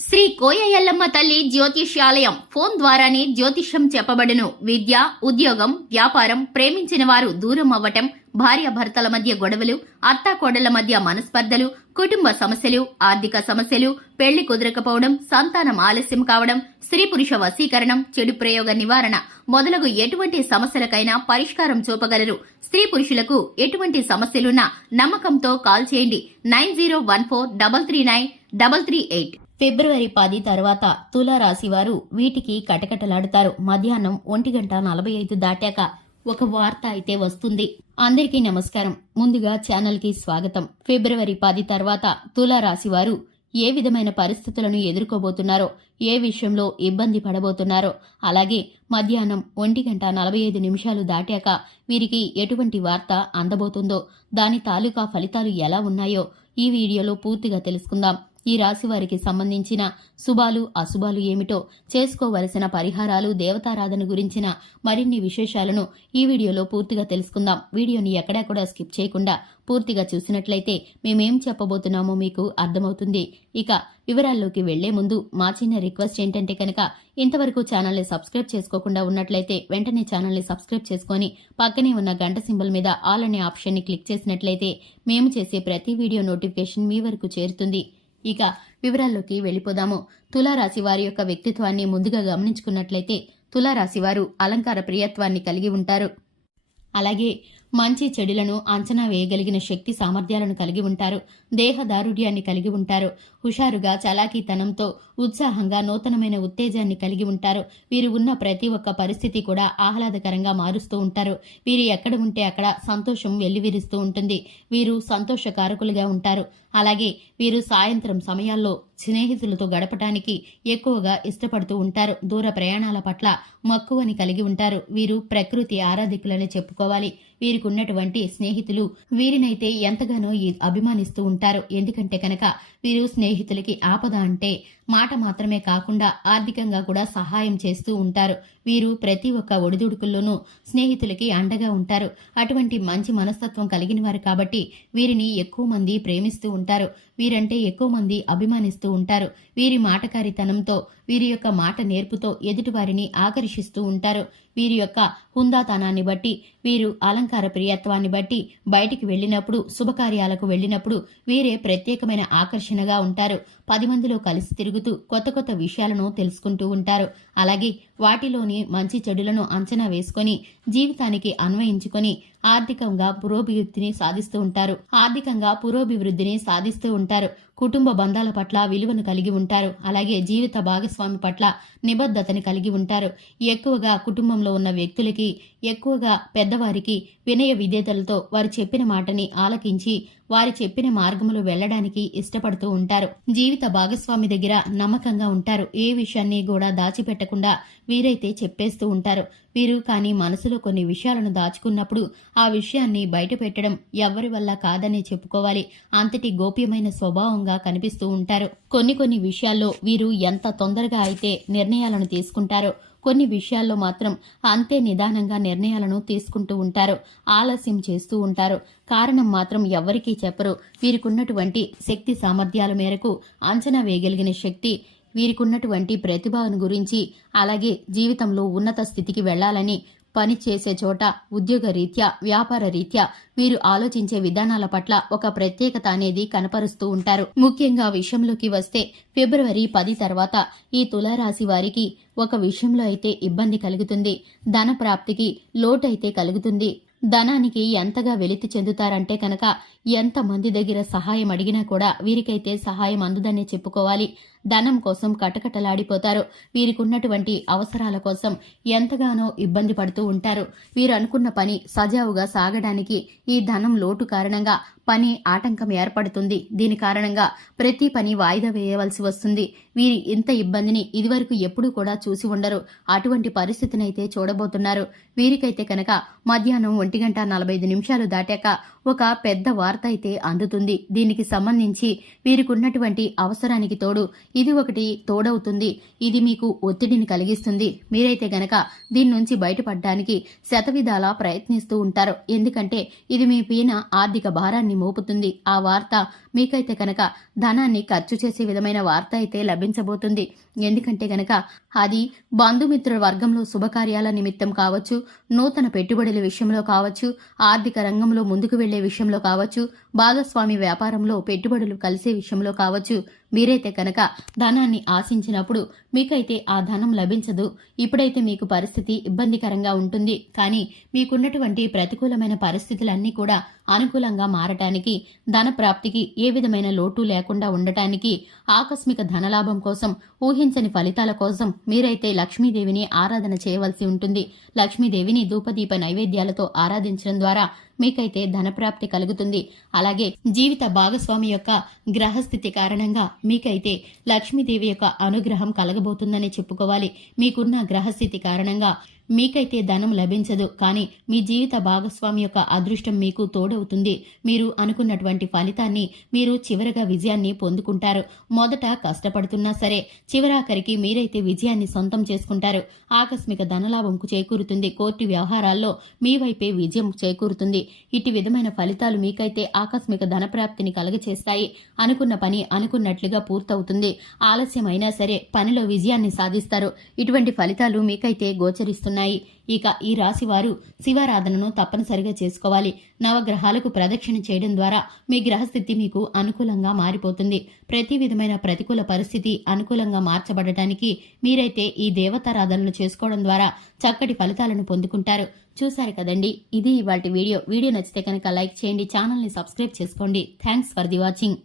శ్రీ కోయ ఎల్లమ్మ తల్లి జ్యోతిష్యాలయం ఫోన్ ద్వారానే జ్యోతిష్యం చెప్పబడును. విద్య, ఉద్యోగం, వ్యాపారం, ప్రేమించిన వారు దూరం అవ్వటం, భార్యాభర్తల మధ్య గొడవలు, అత్తాకోడళ్ల మధ్య మనస్పర్ధలు, కుటుంబ సమస్యలు, ఆర్థిక సమస్యలు, పెళ్లి కుదరకపోవడం, సంతానం ఆలస్యం కావడం, స్త్రీ పురుష వశీకరణం, చెడు ప్రయోగ నివారణ మొదలగు ఎటువంటి సమస్యలకైనా పరిష్కారం చూపగలరు. స్త్రీ పురుషులకు ఎటువంటి సమస్యలున్నా నమ్మకంతో కాల్ చేయండి. 9014339338. ఫిబ్రవరి 10 తర్వాత తులారాశి వారు వీటికి కటకటలాడుతారు. మధ్యాహ్నం 1:45 దాటాక ఒక వార్త అయితే వస్తుంది. అందరికీ నమస్కారం. ముందుగా ఛానల్ కి స్వాగతం. ఫిబ్రవరి 10 తర్వాత తులారాశి వారు ఏ విధమైన పరిస్థితులను ఎదుర్కోబోతున్నారో, ఏ విషయంలో ఇబ్బంది పడబోతున్నారో, అలాగే మధ్యాహ్నం 1:45 దాటాక వీరికి ఎటువంటి వార్త అందబోతుందో, దాని తాలూకా ఫలితాలు ఎలా ఉన్నాయో ఈ వీడియోలో పూర్తిగా తెలుసుకుందాం. ఈ రాశి వారికి సంబంధించిన శుభాలు, అశుభాలు ఏమిటో, చేసుకోవలసిన పరిహారాలు, దేవతారాధన గురించిన మరిన్ని విశేషాలను ఈ వీడియోలో పూర్తిగా తెలుసుకుందాం. వీడియోని ఎక్కడా కూడా స్కిప్ చేయకుండా పూర్తిగా చూసినట్లయితే మేమేం చెప్పబోతున్నామో మీకు అర్థమవుతుంది. ఇక వివరాల్లోకి వెళ్లే ముందు మా చిన్న రిక్వెస్ట్ ఏంటంటే కనుక ఇంతవరకు ఛానల్ని సబ్స్క్రైబ్ చేసుకోకుండా ఉన్నట్లయితే వెంటనే ఛానల్ని సబ్స్క్రైబ్ చేసుకుని పక్కనే ఉన్న గంట సింబల్ మీద ఆల్ అనే ఆప్షన్ని క్లిక్ చేసినట్లయితే మేము చేసే ప్రతి వీడియో నోటిఫికేషన్ మీ వరకు చేరుతుంది. ఇక వివరాల్లోకి వెళ్ళిపోదాము. తులారాశి వారి యొక్క వ్యక్తిత్వాన్ని ముందుగా గమనించుకున్నట్లయితే తులారాశి వారు అలంకార ప్రియత్వాన్ని కలిగి ఉంటారు. అలాగే మంచి చెడులను అంచనా వేయగలిగిన శక్తి సామర్థ్యాలను కలిగి ఉంటారు. దేహదారుఢ్యాన్ని కలిగి ఉంటారు. హుషారుగా, చలాకీతనంతో, ఉత్సాహంగా, నూతనమైన ఉత్తేజాన్ని కలిగి ఉంటారు. వీరు ఉన్న ప్రతి ఒక్క పరిస్థితి కూడా ఆహ్లాదకరంగా మారుస్తూ ఉంటారు. వీరు ఎక్కడ ఉంటే అక్కడ సంతోషం వెల్లివిరుస్తూ ఉంటుంది. వీరు సంతోషకారకులుగా ఉంటారు. అలాగే వీరు సాయంత్రం సమయాల్లో స్నేహితులతో గడపటానికి ఎక్కువగా ఇష్టపడుతూ ఉంటారు. దూర ప్రయాణాల పట్ల మక్కువని కలిగి ఉంటారు. వీరు ప్రకృతి ఆరాధికులని చెప్పుకోవాలి. వీరికి ఉన్నటువంటి స్నేహితులు వీరినైతే ఎంతగానో అభిమానిస్తూ ఉంటారు. ఎందుకంటే కనుక వీరు స్నేహితులకి ఆపద అంటే మాట మాత్రమే కాకుండా ఆర్థికంగా కూడా సహాయం చేస్తూ ఉంటారు. వీరు ప్రతి ఒక్క ఒడిదుడుకుల్లోనూ స్నేహితులకి అండగా ఉంటారు. అటువంటి మంచి మనస్తత్వం కలిగిన వారు కాబట్టి వీరిని ఎక్కువ మంది ప్రేమిస్తూ ఉంటారు. వీరంటే ఎక్కువ మంది అభిమానిస్తూ ఉంటారు. వీరి మాటకారితనంతో, వీరి యొక్క మాట నేర్పుతో ఎదుటివారిని ఆకర్షిస్తూ ఉంటారు. వీరి యొక్క హుందాతనాన్ని బట్టి, వీరు అలంకార ప్రియత్వాన్ని బట్టి బయటికి వెళ్ళినప్పుడు, శుభకార్యాలకు వెళ్ళినప్పుడు వీరే ప్రత్యేకమైన ఆకర్షణగా ఉంటారు. 10 మందిలో కలిసి తిరుగుతూ కొత్త కొత్త విషయాలను తెలుసుకుంటూ ఉంటారు. అలాగే వాటిలోని మంచి చెడులను అంచనా వేసుకొని జీవితానికి అన్వయించుకొని ఆర్థికంగా పురోభివృద్ధిని సాధిస్తూ ఉంటారు. కుటుంబ బంధాల పట్ల విలువను కలిగి ఉంటారు. అలాగే జీవిత భాగస్వామి పట్ల నిబద్ధతని కలిగి ఉంటారు. ఎక్కువగా కుటుంబంలో ఉన్న వ్యక్తులకి, ఎక్కువగా పెద్దవారికి వినయ విధేయతలతో వారు చెప్పిన మాటని ఆలకించి వారి చెప్పిన మార్గములో వెళ్లడానికి ఇష్టపడుతూ ఉంటారు. జీవిత భాగస్వామి దగ్గర నమ్మకంగా ఉంటారు. ఏ విషయాన్ని కూడా దాచిపెట్టకుండా వీరైతే చెప్పేస్తూ ఉంటారు. వీరు కానీ మనసులో కొన్ని విషయాలను దాచుకున్నప్పుడు ఆ విషయాన్ని బయట పెట్టడం ఎవరి వల్ల కాదనే చెప్పుకోవాలి. అంతటి గోప్యమైన స్వభావంగా కనిపిస్తూ ఉంటారు. కొన్ని విషయాల్లో వీరు ఎంత తొందరగా అయితే నిర్ణయాలను తీసుకుంటారో, కొన్ని విషయాల్లో మాత్రం అంతే నిదానంగా నిర్ణయాలను తీసుకుంటూ ఉంటారు. ఆలస్యం చేస్తూ ఉంటారు. కారణం మాత్రం ఎవ్వరికీ చెప్పరు. వీరికున్నటువంటి శక్తి సామర్థ్యాల మేరకు అంచనా వేయగలిగిన శక్తి, వీరికున్నటువంటి ప్రతిభను గురించి, అలాగే జీవితంలో ఉన్నత స్థితికి వెళ్లాలని పని చేసే చోట ఉద్యోగ రీత్యా, వ్యాపార రీత్యా వీరు ఆలోచించే విధానాల పట్ల ఒక ప్రత్యేకత అనేది కనపరుస్తూ ఉంటారు. ముఖ్యంగా విషయంలోకి వస్తే ఫిబ్రవరి 10 తర్వాత ఈ తులారాశి వారికి ఒక విషయంలో అయితే ఇబ్బంది కలుగుతుంది. ధన ప్రాప్తికి లోటైతే కలుగుతుంది. ధనానికి ఎంతగా వెలితి చెందుతారంటే కనుక ఎంతమంది దగ్గర సహాయం అడిగినా కూడా వీరికైతే సహాయం అందదనే చెప్పుకోవాలి. ధనం కోసం కటకటలాడిపోతారు. వీరికున్నటువంటి అవసరాల కోసం ఎంతగానో ఇబ్బంది పడుతూ ఉంటారు. వీరు అనుకున్న పని సజావుగా సాగడానికి ఈ ధనం లోటు కారణంగా పని ఆటంకం ఏర్పడుతుంది. దీని కారణంగా ప్రతి పని వాయిదా వేయవలసి వస్తుంది. వీరి ఇంత ఇబ్బందిని ఇదివరకు ఎప్పుడూ కూడా చూసి ఉండరు. అటువంటి పరిస్థితినైతే చూడబోతున్నారు. వీరికైతే కనుక మధ్యాహ్నం 1:45 దాటాక ఒక పెద్ద వార్త అయితే అందుతుంది. దీనికి సంబంధించి వీరికున్నటువంటి అవసరానికి తోడు ఇది ఒకటి తోడవుతుంది. ఇది మీకు ఒత్తిడిని కలిగిస్తుంది. మీరైతే గనక దీని నుంచి బయటపడడానికి శతవిధాలా ప్రయత్నిస్తూ ఉంటారు. ఎందుకంటే ఇది మీ పైన ఆర్థిక భారాన్ని మోపుతుంది. ఆ వార్త మీకైతే కనుక ధనాన్ని ఖర్చు చేసే విధమైన వార్త అయితే లభించబోతుంది. ఎందుకంటే గనక అది బంధుమిత్రుల వర్గంలో శుభకార్యాల నిమిత్తం కావచ్చు, నూతన పెట్టుబడుల విషయంలో కావచ్చు, ఆర్థిక రంగంలో ముందుకు వెళ్లే విషయంలో కావచ్చు, భాగస్వామి వ్యాపారంలో పెట్టుబడులు కలిసే విషయంలో కావచ్చు. మీరైతే కనుక ధనాన్ని ఆశించినప్పుడు మీకైతే ఆ ధనం లభించదు. ఇప్పుడైతే మీకు పరిస్థితి ఇబ్బందికరంగా ఉంటుంది. కానీ మీకున్నటువంటి ప్రతికూలమైన పరిస్థితులన్నీ కూడా అనుకూలంగా మారటానికి, ధన ప్రాప్తికి ఏ విధమైన లోటు లేకుండా ఉండటానికి, ఆకస్మిక ధనలాభం కోసం, ఊహించని ఫలితాల కోసం మీరైతే లక్ష్మీదేవిని ఆరాధన చేయవలసి ఉంటుంది. లక్ష్మీదేవిని ధూపదీప నైవేద్యాలతో ఆరాధించడం ద్వారా మీకైతే ధనప్రాప్తి కలుగుతుంది. అలాగే జీవిత భాగస్వామి యొక్క గ్రహస్థితి కారణంగా మీకైతే లక్ష్మీదేవి యొక్క అనుగ్రహం కలగబోతుందని చెప్పుకోవాలి. మీకున్న గ్రహస్థితి కారణంగా మీకైతే ధనం లభించదు. కానీ మీ జీవిత భాగస్వామి యొక్క అదృష్టం మీకు తోడవుతుంది. మీరు అనుకున్నటువంటి ఫలితాన్ని, మీరు చివరగా విజయాన్ని పొందుకుంటారు. మొదట కష్టపడుతున్నా సరే చివరాఖరికి మీరైతే విజయాన్ని సొంతం చేసుకుంటారు. ఆకస్మిక ధనలాభంకు చేకూరుతుంది. కోర్టు వ్యవహారాల్లో మీ వైపే విజయం చేకూరుతుంది. ఇటు విధమైన ఫలితాలు మీకైతే ఆకస్మిక ధనప్రాప్తిని కలుగచేస్తాయి. అనుకున్న పని అనుకున్నట్లుగా పూర్తవుతుంది. ఆలస్యమైనా సరే పనిలో విజయాన్ని సాధిస్తారు. ఇటువంటి ఫలితాలు మీకైతే గోచరిస్తున్నాయి. ఇక ఈ రాశి వారు శివారాధనను తప్పనిసరిగా చేసుకోవాలి. నవగ్రహాలకు ప్రదక్షిణ చేయడం ద్వారా మీ గ్రహస్థితి మీకు అనుకూలంగా మారిపోతుంది. ప్రతి విధమైన ప్రతికూల పరిస్థితి అనుకూలంగా మార్చబడటానికి మీరైతే ఈ దేవతారాధనలు చేసుకోవడం ద్వారా చక్కటి ఫలితాలను పొందుకుంటారు. చూశారు కదండి, ఇది ఇవాల్టి వీడియో. వీడియో నచ్చితే కనుక లైక్ చేయండి, ఛానల్ని సబ్స్క్రైబ్ చేసుకోండి. Thanks for the watching.